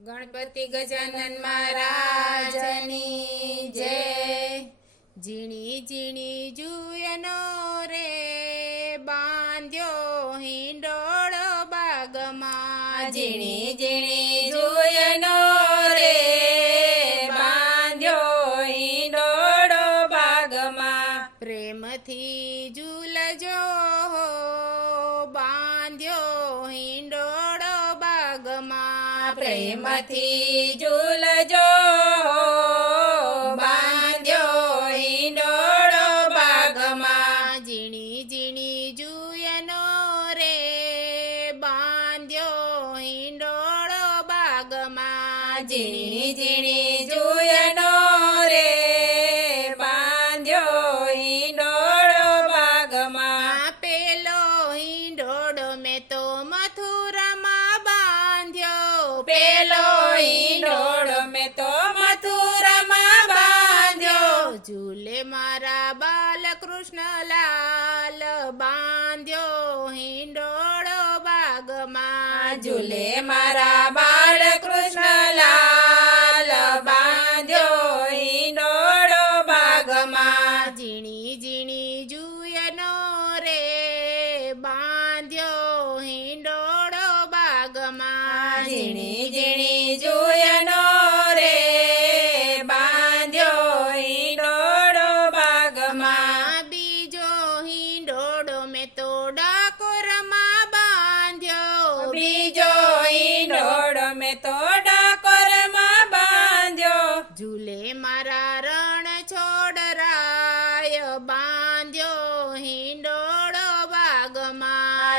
ગણપતિ ગજાનન મહારાજની જય. ઝીણી ઝીણી જુયનો રે, બાંધ્યો હિંડોળો બાગમાં. ઝીણી ઝીણી જુયનો રે, બાંધ્યો હિંડોળો બાગમાં. પ્રેમથી ઝૂલજો પ્રેમથી ઝૂલજો બાંધ્યો હિંડોળો બાગમાં. ઝીણી ઝીણી જુયનો રે બાંધ્યો હિંડોળો બાગમાં. ઝીણી ઝીણી જુયનો બાંધ્યો હિંડોળો બાગમાં ઝૂલે મારા બાળ કૃષ્ણ લાલ બાંધ્યો હિંડોળો બાગમાં. ઝીણી ઝીણી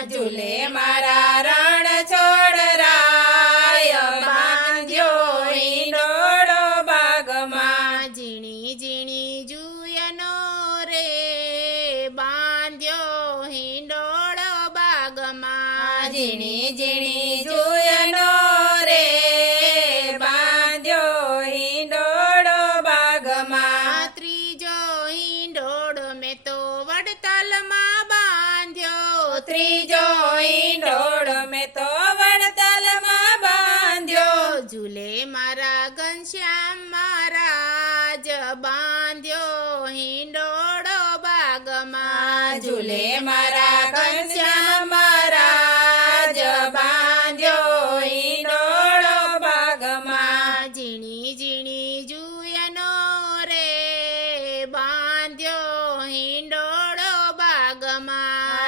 ઝૂલે મારા રણ છોડરાય બાંધ્યો ડોળો બાગમાં. ઝીણી ઝીણી જુયનો રે બાંધ્યો હિંડોળો બાગમાં. ઝીણી ઝીણી ત્રીજો ઈંડોળ મેં તો વણતાલમાં બાંધ્યો. ઝૂલે મારા ઘનશ્યામ મહારાજ બાંધ્યો હિંડોળો બાગમાં. ઝૂલે મારા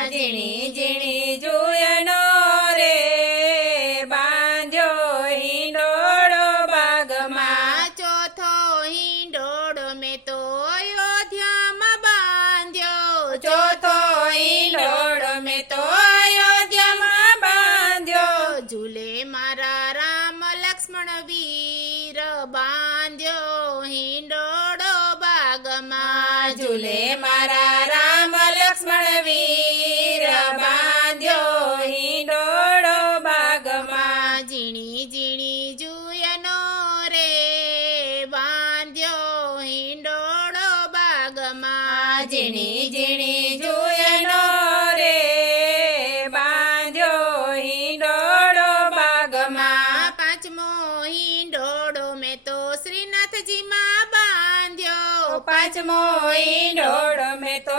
ઝીણી ઝીણી જુયનો રે બાંધ્યો ઈંડોળો બાગમાં. ચોથો હિંડોળો મેં તો અયોધ્યામાં બાંધ્યો. ચોથો ઈંડોળો મેં તો અયોધ્યામાં બાંધ્યો. ઝૂલે મારા રામ લક્ષ્મણ વીર બાંધ્યો. ઝીણી જુયનો રે બાંધ્યો હિંડોળો બાગમાં. ઝીણી ઝીણી જુયનો રે બાંધ્યો હિંડોળો બાગમાં. પાંચમો હિંડોળો મેં તો શ્રીનાથજીમાં બાંધ્યો. પાંચમો હિંડોળો મેં તો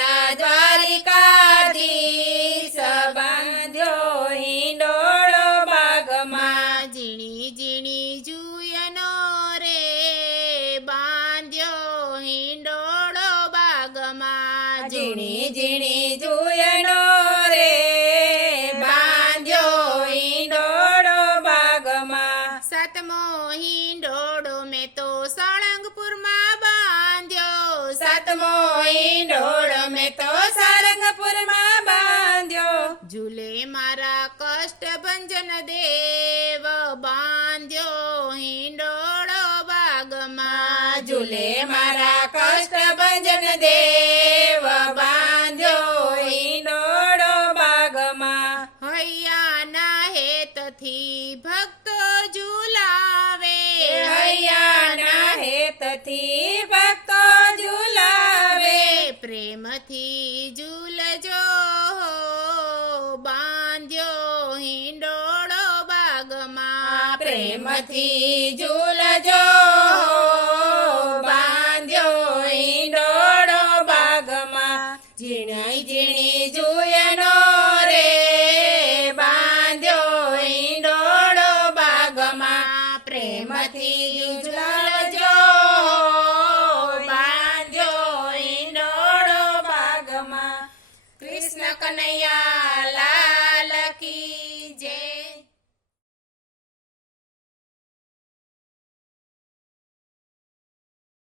ઝૂલે મારા કષ્ટ ભંજન દેવ બાંધ્યો ઈંડોળો બાગમાં. ઝૂલે મારા કષ્ટ ભંજન દેવ બાંધ્યો ઈંડોળો બાગમાં. હૈયાના હેતથી ભક્તો ઝુલાવે. હૈયાના હેતથી પ્રેમથી ઝૂલજો, બાંધ્યો ઈંડોળો બાગમાં. ઝીણી ઝીણી જુયનો રે, બાંધ્યો ઈંડોળો બાગમાં. પ્રેમથી ઝૂલજો, બાંધ્યો ઈંડોળો બાગમાં. કૃષ્ણ કનૈયા